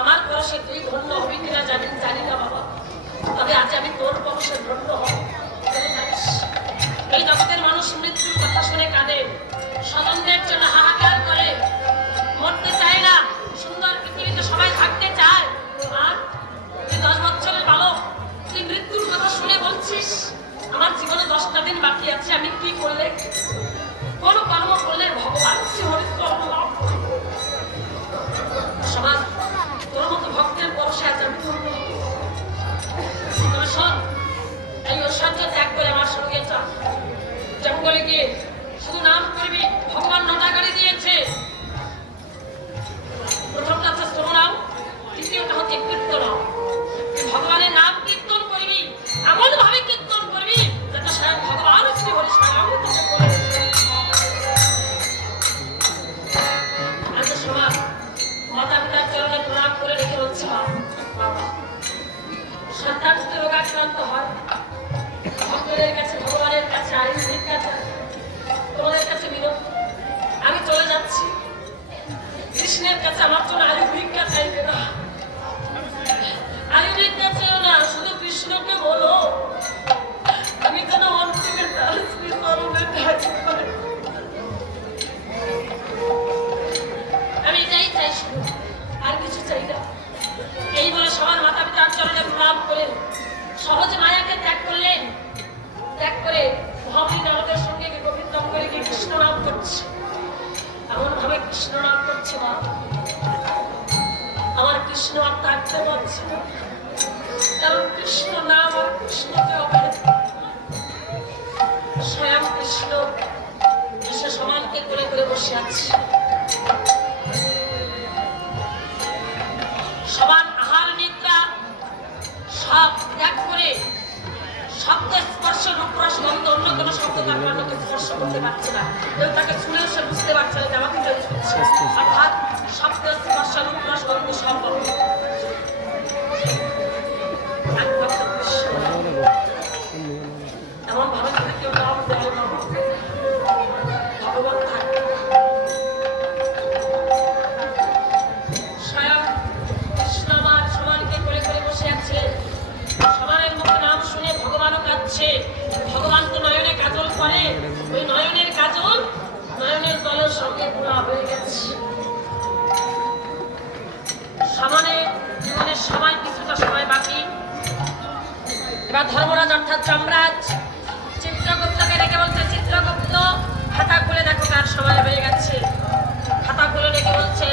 আমার পরশে তুই ধন্য হবি কিনা জানি না বাবা, তবে আজ আমি তোর পরশে ধন্য হব। এই জগতের মানুষ মৃত্যুর কথা শুনে কাঁদে, স্বজনদের জন্য হাহাকার করে, মরতে চায় না, সুন্দর পৃথিবীতে সবাই থাকতে চায়। আর তুই 10 বছরের বালক, তুই মৃত্যুর কথা শুনে বলছিস আমার জীবনে 10টা দিন বাকি আছে, আমি কি করলে, কোন কর্ম করলে ভগবান শ্রী হরিচরণ লাভ করব? সমাজ তোর মতো ভক্তের পরশে আজ আমি ধন্য হব। তবে শোন, এই ঐশ্বর্য ত্যাগ করে আমার সঙ্গে চল, জঙ্গলে গিয়ে শুধু নাম করবি। ভগবান 9টা গাড়ি দিয়েছে, প্রথমটা হচ্ছে স্তোত্র নাও, দ্বিতীয়টা হচ্ছে কীর্তন নাও। ভগবানের নাম কীর্তন করবি, এমন ভাবে কীর্তন করবি যাতে স্বয়ং ভগবান শ্রী হরি স্বয়ং তোকে বলে। সমাজ মাতা পিতার চরণে প্রণাম করে রেখে বলছে, বাবা সন্তান যদি রোগাক্রান্ত হয়, ভক্তদের কাছে, ভগবানের কাছে, আয়ুর্বেদের কাছে, তোমাদের কাছে বিনতি, আমি চলে যাচ্ছি। কৃষ্ণের কাছে আমার জন্য আয়ুর্বেদিকা চাইবে না, আয়ুর্বেদিকা চাইও না, শুধু কৃষ্ণকে বলো আমি যেন অন্তিমে তার শ্রী চরণে থাকতে পারি। আমি এটাই চাই, শুধু আর কিছু চাই না। এই বলে সবার মাতা পিতার চরণে প্রণাম করে সহজে মায়াকে ত্যাগ করলেন। ত্যাগ করে ভবনী নারদের সঙ্গে গোবিন্দম করে গিয়ে কৃষ্ণ নাম করছে। এমন ভাবে কৃষ্ণ নাম করছে, মা আমার কৃষ্ণ আর থাকতে পারছে না, কারণ কৃষ্ণ নাম আর কৃষ্ণকে অবহেলা। স্বয়ং কৃষ্ণ বিশ্ব সমানকে করে করে বসে আছে। সমান আহার নিদ্রা সব ত্যাগ করে শব্দ স্পর্শ রূপরস গন্ধ অন্য কোনো শব্দ তার কানকে স্পর্শ করতে পারছে না, কেউ তাকে শুনেও সে বুঝতে পারছে না যে আমাকে কেউ শুনছে। অর্থাৎ শব্দ স্পর্শ রূপরস গন্ধ সব এমন ভাবে যদি কেউ নাম দেয় না, ভগবান থাকবে না। স্বয়ং কৃষ্ণ আমার সমানকে করে করে বসে আছে, সমানের মুখে নাম শুনে ভগবানও কাঁদছে। ভগবান তো নয়নে কাজল করে, ওই নয়নের কাজল নয়নের দলের সঙ্গে পুরা হয়ে গেছে। সমানে জীবনের সময় কিছুটা সময় বাকি। এবার ধর্মরাজ অর্থাৎ যমরাজ চিত্রগুপ্তকে ডেকে বলছে, চিত্রগুপ্ত খাতা খুলে দেখো কার সময় হয়ে গেছে। খাতা খুলে ডেকে বলছে,